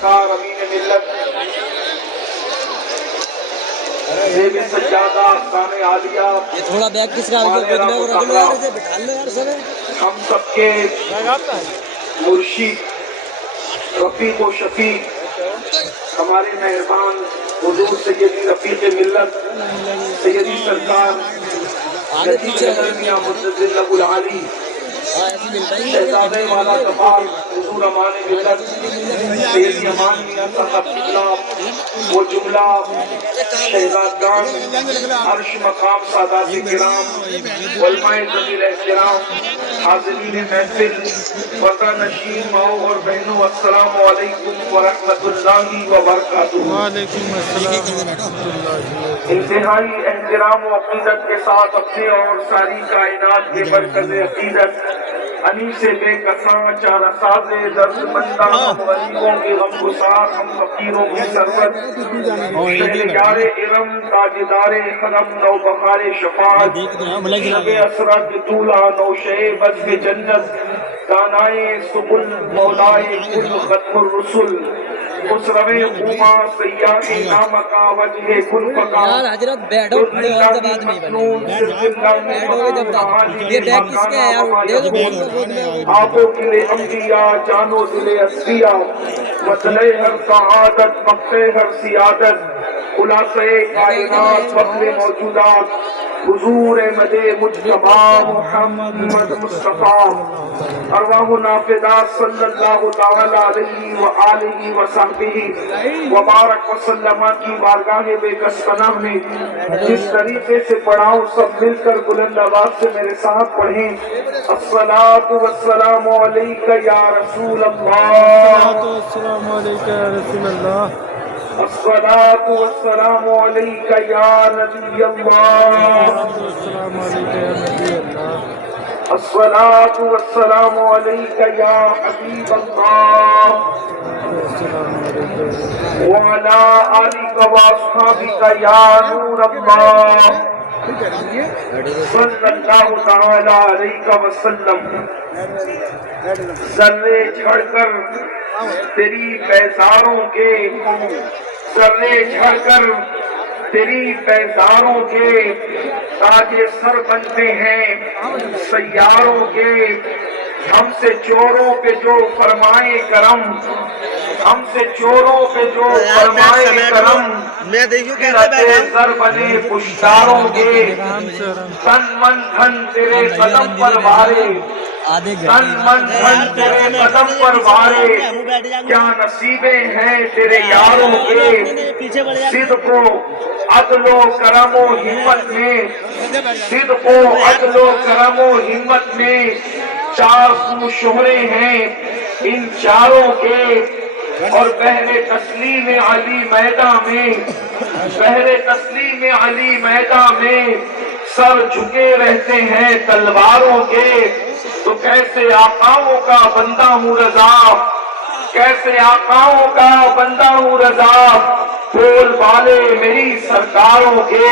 سرکار امین ملت زیب سجادہ ارکان عالیہ یہ تھوڑا بیگ کس کا مانیرہ مطہرہ ہم سب کے مرشد رفیق و شفیق ہمارے مہربان حضور سیدی رفیق ملت سیدی سرکار جدید میاں مجدد اللہ العالی شہزادے والا کبار حضور امان ملت سیدی امان میاں صاحب قبلہ وہ جملہ شہزادگان عرش مقام سادات کرام علماء ذویل احترام حاضرین محفل وطن نشین ماؤں اور بہنوں السلام علیکم ورحمۃ اللہ وبرکاتہ۔ وعلیکم السلام ورحمۃ اللہ۔ انتہائی احترام و عقیدت کے ساتھ اپنے اور ساری کائنات کے مرکز عقیدت انیس بے کساں چارہ ساز درد مندہ ہم غریبوں کے غم گسار ہم فقیروں کی سربت شہریار ارم تاجدار خدم نوبہار شفاعت شب اسرت طولہ نوشہ بزم جنت دانائے سبل مولائے کل ختم الرسل خسروِ خوما سیاہ نامکا وجہ کل فقا یار حضرت بیٹھو کھڑے ہو کے بعد میں بیٹھو گے جب تک یہ بیگ کس کا ہے یار دے دو بہت آبو کلے انبیاء جانو دلے اسفیاء مطلع ہر سعادت مقصع ہر سیادت خلاصہ کائنات فخر موجودات حضور مدِ مجتبی محمد مصطفیٰ ارواح نافدہ صلی اللہ تعالی علیہ وآلہ وصحبہ وبارک وسلم کی بارگاہ بے کس پناہ میں جس طریقے سے پڑھاؤں سب مل کر بلند آواز سے میرے ساتھ پڑھیں الصلاۃ والسلام علیک یا رسول اللہ، السلام علیکم یا رسول اللہ، الصلاۃ والسلام علیک یا نبی اللہ، السلام علیکم یا نبی اللہ، الصلاۃ والسلام علیک یا حبیب اللہ السلام علیکم وعلی آلک واصحابک یا نور اللہ صلی اللہ تعالی علیہ وسلم۔ ذرے جھڑ کر تیری بیزاروں کے ذرے جھڑ کر تیری بیزاروں کے تاج سر بنتے ہیں سیاروں کے، ہم سے چوروں پہ جو فرمائے کرم، ہم سے چوروں پہ جو فرمائے کرم، زر بنے پشتاروں کے، تن من دھن تیرے قدم پر بھارے، تن من دھن تیرے قدم پر بھارے، کیا نصیبیں ہیں تیرے یاروں کے، صدق و عدل و کرم و ہمت میں، صدق و عدل و کرم و ہمت میں چار سو شہرے ہیں ان چاروں کے، اور بحر تسلیم علی میدان میں، بحر تسلیم علی میدان میں سر جھکے رہتے ہیں تلواروں کے، تو کیسے آقاؤں کا بندہ ہوں رضا، کیسے آقاؤں کا بندہ ہوں رضا، بول بالے میری سرکاروں کے،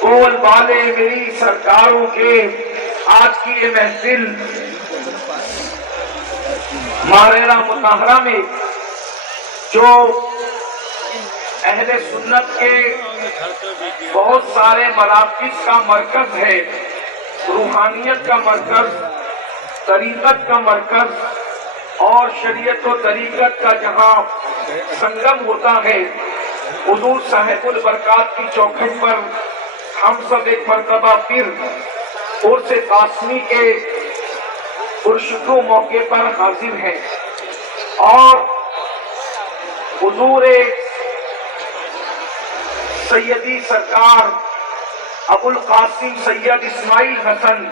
بول بالے میری سرکاروں کے۔ آج کی یہ محفل مانیرہ مطہرہ میں جو اہل سنت کے بہت سارے مراکز کا مرکز ہے، روحانیت کا مرکز، طریقت کا مرکز اور شریعت و طریقت کا جہاں سنگم ہوتا ہے، حضور صاحب البرکات کی چوکھٹ پر ہم سب ایک مرتبہ پھر عرس قاسمی کے پرشکو موقع پر حاضر ہیں، اور حضور سیدی سرکار ابو القاسم سید اسماعیل حسن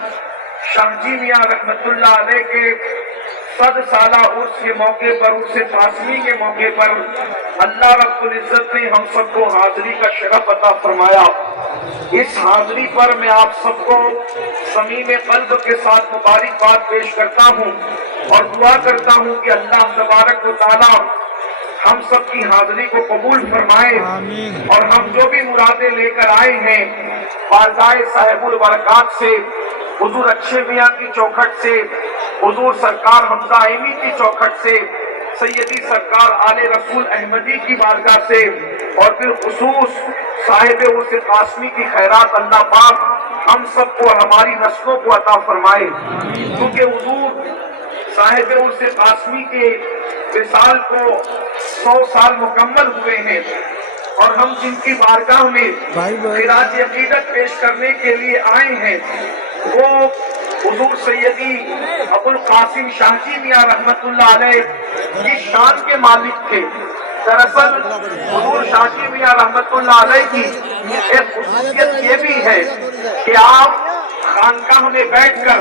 شاہ جی میاں رحمت اللہ علیہ کے 100 سالہ عرس کے موقع پر، عرس قاسمی کے موقع پر اللہ رب العزت نے ہم سب کو حاضری کا شرف عطا فرمایا۔ اس حاضری پر میں آپ سب کو صمیم قلب کے ساتھ مبارکباد پیش کرتا ہوں اور دعا کرتا ہوں کہ اللہ تبارک و تعالی ہم سب کی حاضری کو قبول فرمائے، اور ہم جو بھی مرادیں لے کر آئے ہیں بارگاہ صاحب البرکات سے، حضور اچھے میاں کی چوکھٹ سے، حضور سرکار حمزہ ایمی کی چوکھٹ سے، سیدی سرکار آل رسول احمدی کی بارگاہ سے اور بالخصوص صاحب عرص قاسمی کی خیرات اللہ پاک ہم سب کو اور ہماری نسلوں کو عطا فرمائے، کیونکہ حضور صاحب عرص قاسمی کے وصال کو 100 سال مکمل ہوئے ہیں، اور ہم جن کی بارگاہ میں خراج عقیدت پیش کرنے کے لیے آئے ہیں وہ حضور سیدی ابو القاسم شاہ جی میاں رحمت اللہ علیہ کی شان کے مالک تھے۔ دراصل حضور شاہ جی میاں رحمت اللہ علیہ کی ایک خصوصیت یہ بھی ہے کہ آپ خانقاہ میں بیٹھ کر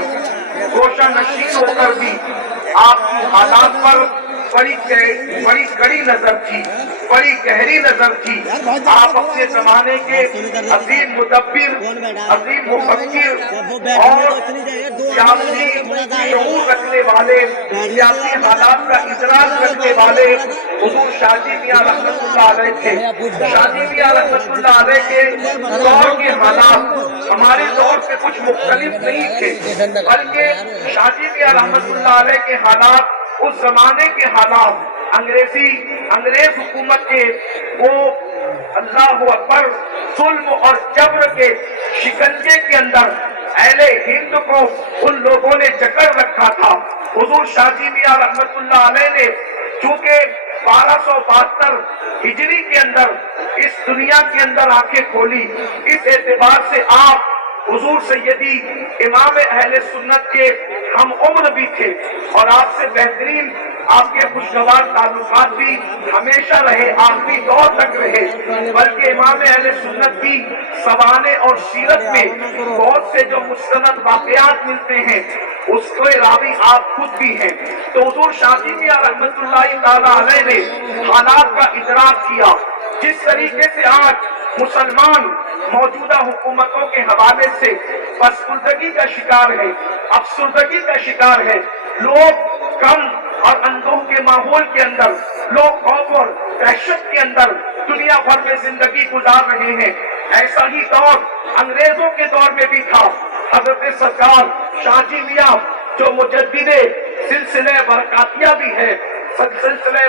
گوشہ نشین ہو کر بھی آپ کی حالات پر بڑی کڑی نظر تھی، بڑی گہری نظر تھی۔ آپ اپنے زمانے کے عظیم مدبر، عظیم مفکر اور سیاسی شعور رکھنے والے، سیاسی حالات کا ادراک رکھنے والے حضور شاہ جی میاں رحمت اللہ علیہ تھے۔ شاہ جی میاں رحمت اللہ علیہ کے دور کے حالات ہمارے دور سے کچھ مختلف نہیں تھے، بلکہ شاہ جی میاں رحمت اللہ علیہ کے حالات اس زمانے کے حالات انگریز حکومت کے وہ اللہ اکبر ظلم اور جبر کے شکنجے کے اندر اہل ہند کو ان لوگوں نے جکڑ رکھا تھا۔ حضور شاہ جی میاں رحمت اللہ علیہ نے چونکہ 1272 ہجری کے اندر اس دنیا کے اندر آنکھیں کھولی، اس اعتبار سے آپ حضور سیدی امام اہل سنت کے ہم عمر بھی تھے، اور آپ سے بہترین آپ کے خوشگوار تعلقات بھی ہمیشہ رہے، آخری دور تک رہے، بلکہ امام اہل سنت کی سوانح اور سیرت میں بہت سے جو مستند واقعات ملتے ہیں اس کے راوی آپ خود بھی ہیں۔ تو حضور شاہ جی میاں رحمت اللہ تعالی علیہ نے حالات کا ادراک کیا، جس طریقے سے آج مسلمان موجودہ حکومتوں کے حوالے سے پسماندگی کا شکار ہے، افسردگی کا شکار ہے، لوگ کم اور اندوہ کے ماحول کے اندر، لوگ خوف اور دہشت کے اندر دنیا بھر میں زندگی گزار رہے ہیں۔ ایسا ہی دور انگریزوں کے دور میں بھی تھا۔ حضرت سرکار شاہ جی میاں جو مجدد سلسلہ برکاتیہ بھی ہے، سلسلہ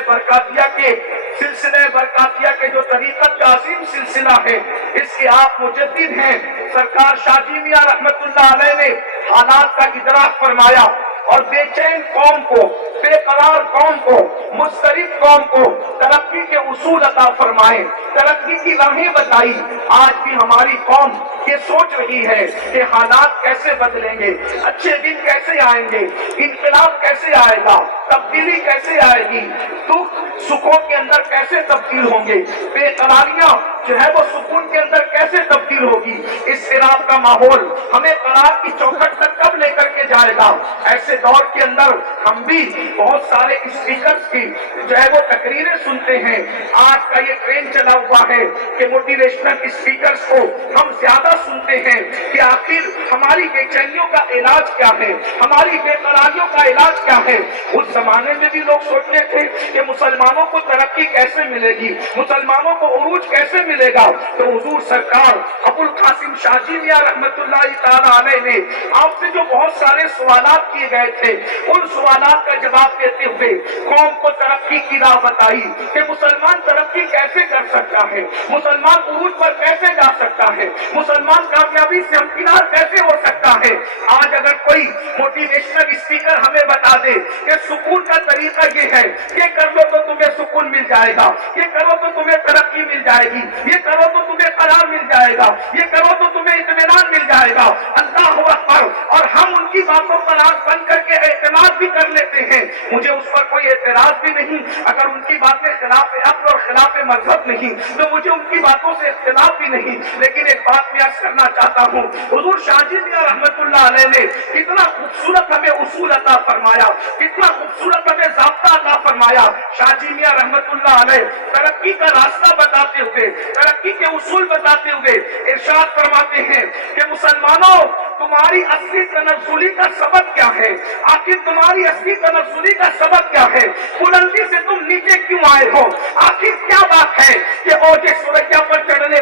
برکاتیہ کے جو طریقت کا عظیم سلسلہ ہے، اس کے آپ مجدد ہیں۔ سرکار شاہ جی میاں رحمت اللہ علیہ نے حالات کا ادراک فرمایا اور بے چین قوم کو، بے قرار قوم کو، مضطرب قوم کو ترقی کے اصول عطا فرمائے، ترقی کی راہیں بتائی۔ آج بھی ہماری قوم یہ سوچ رہی ہے کہ حالات کیسے بدلیں گے، اچھے دن کیسے آئیں گے، انقلاب کیسے آئے گا، تبدیلی کیسے آئے گی، دکھ سکھوں کے اندر کیسے تبدیل ہوں گے، بے قراریاں جو ہے وہ سکون کے اندر کیسے تبدیل ہوگی۔ اضطراب کا ماحول ہمیں قرار کی چوکھٹ تک کب لے کر کے جائے گا۔ ایسے دور کے اندر ہم بھی بہت سارے اسپیکرز کی جو ہے وہ تقریریں سنتے ہیں۔ آج کا یہ ٹرینڈ چلا ہوا ہے کہ موٹیویشنل اسپیکرز کو ہم زیادہ سنتے ہیں کہ آخر ہماری بے چینیوں کا علاج کیا ہے، ہماری بے قراریوں کا علاج کیا ہے۔ اس زمانے میں بھی لوگ سوچتے تھے کہ مسلمانوں کو ترقی کیسے ملے گی، مسلمانوں کو عروج کیسے ملے گا۔ تو حضور سرکار ابو القاسم شاہ جی میاں رحمت اللہ تعالی علیہ نے آپ سے جو بہت سارے سوالات کیے گئے تھے، ان سوالات کا جواب دیتے ہوئے قوم کو ترقی کی راہ بتائی کہ مسلمان ترقی کیسے کر سکتا ہے، مسلمان عروج پر کیسے جا سکتا ہے، مسلمان کامیابی سے ہمکنار کیسے ہو سکتا ہے۔ آج اگر کوئی موٹیویشنل اسپیکر ہمیں بتا دے کہ سکون کا طریقہ یہ ہے، یہ کر لو تو تمہیں سکون مل جائے گا، یہ کرو تو تمہیں ترقی مل جائے گی، یہ کرو تو تمہیں قرار مل جائے گا، یہ کرو تو تمہیں اطمینان مل جائے گا، اللہ اکبر، اور ہم ان کی باتوں پر آنکھ بند کر کے اعتماد بھی کر لیتے ہیں۔ مجھے اس پر کوئی اعتراض بھی نہیں، اگر ان کی باتیں خلاف عقل اور خلاف مذہب نہیں تو مجھے ان کی باتوں سے اختلاف بھی نہیں، لیکن ایک بات میں عرض کرنا چاہتا ہوں، حضور شاہ جی میاں رحمت اللہ علیہ نے کتنا خوبصورت ہمیں اصول عطا فرمایا، کتنا خوبصورت ہمیں ضابطہ عطا فرمایا۔ شاہ جی میاں رحمت اللہ علیہ ترقی کا راستہ بتاتے ہوئے، ترقی کے اصول بتاتے ہوئے ارشاد فرماتے ہیں کہ مسلمانوں، تمہاری اصلی تنزلی کا سبب کیا ہے؟ آخر تمہاری اصلی تنزلی کا سبب کیا ہے؟ بلندی سے تم نیچے کیوں آئے ہو؟ آخر کیا بات ہے کہ اوج ثریا پر چڑھنے